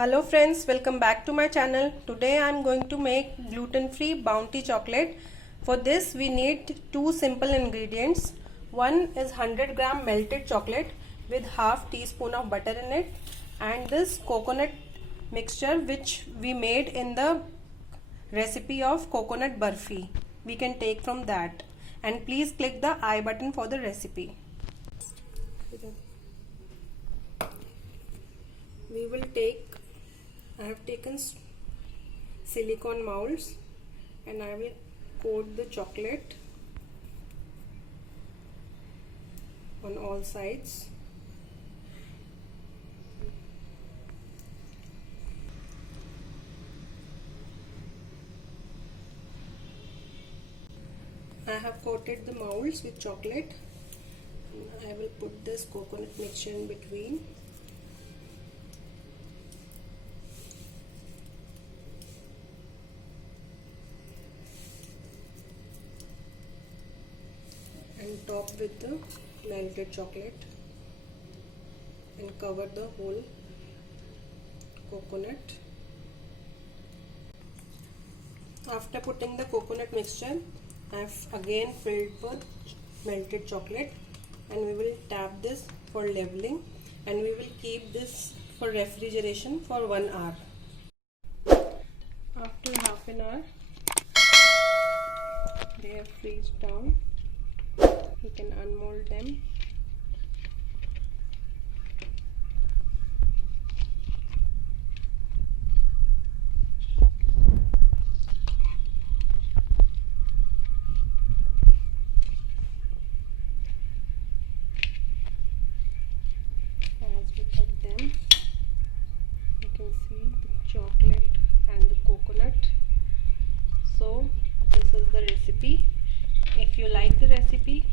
Hello friends, welcome back to my channel. Today I am going to make gluten-free bounty chocolate. For this we need two simple ingredients. One is 100 gram melted chocolate with half teaspoon of butter in it, and this coconut mixture which we made in the recipe of coconut burfi. We can take from that, and please click the I button for the recipe. We will I have taken silicone molds and I will coat the chocolate on all sides. I have coated the molds with chocolate. I will put this coconut mixture in between. And top with the melted chocolate and cover the whole coconut. After putting the coconut mixture, I have again filled with melted chocolate, and we will tap this for leveling, and we will keep this for refrigeration for 1 hour. After half an hour, they have freezed down. You can unmold them. As we cut them, you can see the chocolate and the coconut. So this is the recipe. If you like the recipe,